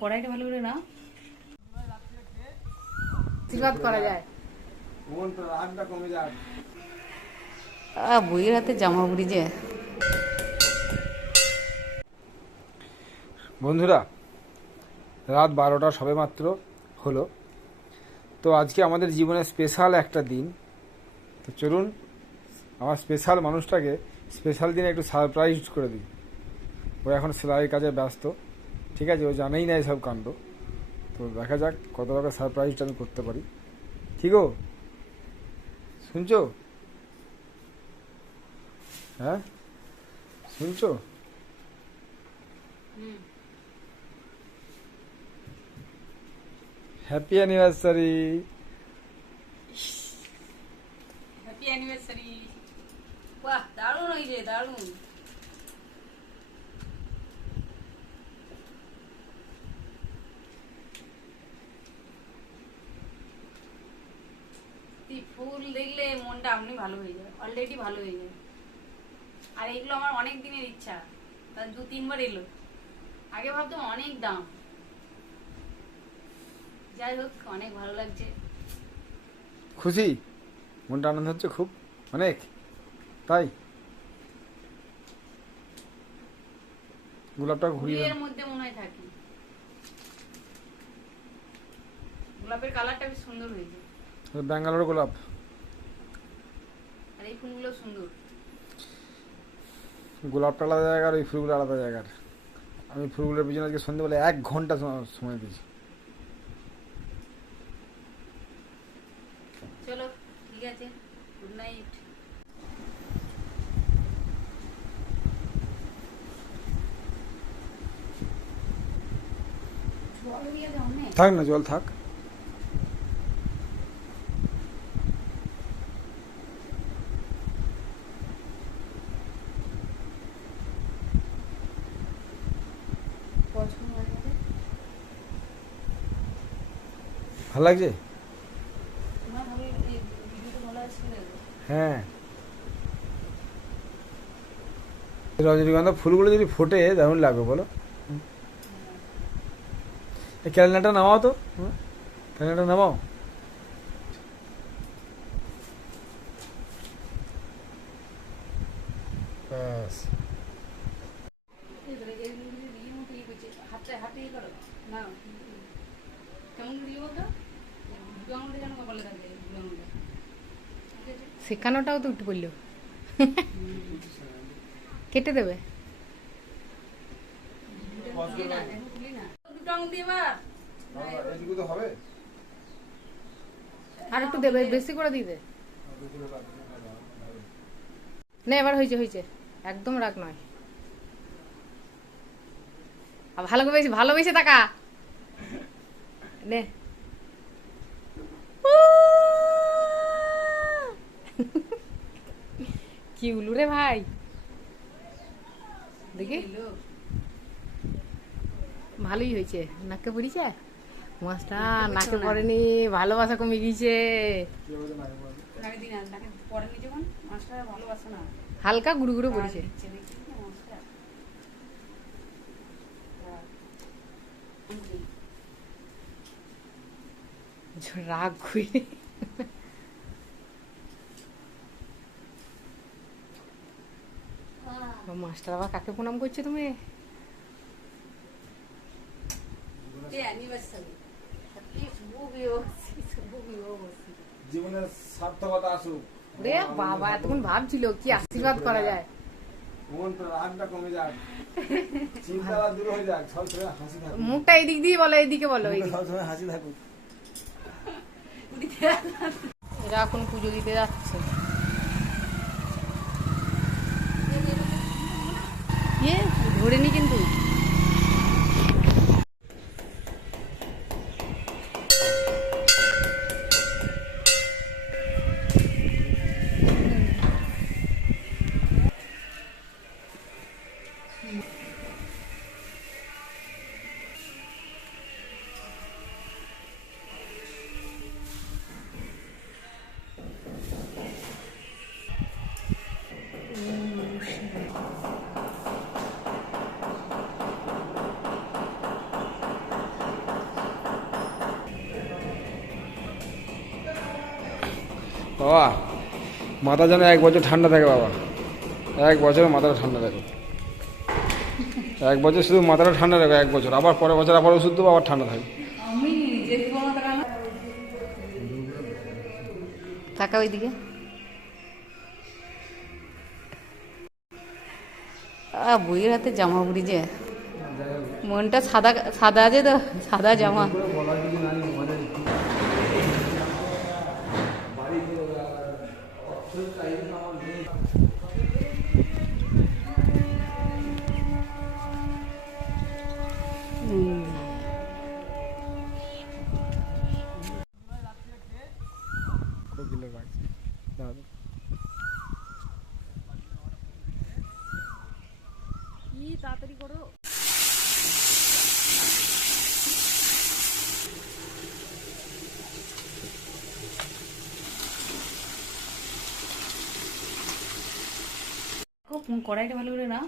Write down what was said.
কড়াইটা ভালো করে না আশীর্বাদ করা যায়। বইয়ের হাতে জামা বুড়ি যে। বন্ধুরা, রাত 12টা সবে মাত্র হলো। তো আজকে আমাদের জীবনে স্পেশাল একটা দিন। তো চলুন আমার স্পেশাল মানুষটাকে স্পেশাল দিনে একটু সারপ্রাইজ করে দিই। ও এখন সেলাইয়ের কাজে ব্যস্ত, ঠিক আছে, ও জানেই না এসব কাণ্ড। তো দেখা যাক কত টাকা সারপ্রাইজটা আমি করতে পারি। ঠিক ও শুনছো? হ্যাঁ শুনছো? Happy anniversary. Happy anniversary. বাহ, দারুণ হয়েছে, দারুণ। ফুল দেখলে মনটা এমনি ভালো হয়ে যায়, অলরেডি ভালো হয়ে যায়। আর এগুলো আমার অনেক দিনের ইচ্ছা, তার 2-3 বার এলো। আগে ভাবতাম অনেক দাম, যাই হোক অনেক ভালো লাগছে। খুশি, মনটা আনন্দ হচ্ছে খুব, অনেক। তাই গোলাপটা ঘুরিয়ে ফুলের মধ্যে মনে হয় থাকি। গোলাপের কালারটা বেশ সুন্দর হয়েছে, ব্যাঙ্গালোর গোলাপ। আর এই ফুলগুলো সুন্দর। গোলাপটা আলাদা জায়গার, ওই ফুলগুলো আলাদা জায়গার। আমি ফুলগুলোর পিছনে আজকে সন্ধ্যেবেলা 1 ঘন্টা সময় দিয়েছি। চলো ঠিক আছে, গুড নাইট। থাক না, জল থাক। ভালো লাগছে? হ্যাঁ, রজনীগন্ধা ফুলগুলো যদি ফোটে দারুণ লাগবে, বলো। এই ক্যালেন্ডারটা নামাও তো, ক্যালেন্ডারটা নামাও। ব্যাস। শেখানোটাও তো উঠে পড়লো। কেটে দেবে আর একটু দেবে, বেশি করে দিবে। না এবার হয়েছে, হয়েছে, একদম রাগ নয়। আর ভালোবেসে ভালোবেসে টাকা নে। কি উলু রে ভাই, দেখি ভালোই হয়েছে। নাকে পড়িছে মাছটা, নাকে পড়েনি, ভালোবাসা কমে গিয়েছে। হালকা গুড়ু গুড়ু পড়েছে। রাগ ঘুরে মাস্টার আবার কাকে প্রণাম করছো তুমি? জীবনের সার্থকতা আসুক। রে বাবা, এতক্ষণ ভাবছিল কি আশীর্বাদ করা যায়। রাগটা কমে যাক, চিন্তাটা দূর হয়ে যাক, সবসময় হাসি থাকুক। মুখটা এদিক দিয়ে বলো, এদিকে বলো। সবসময় হাসি থাকুক। এরা এখন পুজো দিতে যাচ্ছে। ধরেনি কিন্তু। বাবা মাথা যেন 1 বছর ঠান্ডা থাকে বাবা, 1 বছর মাথাটা ঠান্ডা থাকে, 1 বছর শুধু মাথাটা ঠান্ডা রাখো, 1 বছর, আবার পরের বছর আবার ওষুধ দেবো, আবার ঠান্ডা থাকবে। আমি নিজে দিব না টাকা না। টাকা ওইদিকে বইয়ের হাতে জামা পরি যে মনটা সাদা সাদা আছে তো, সাদা জামা। কি তাড়াতাড়ি করো। কড়াইটা ভালো করে না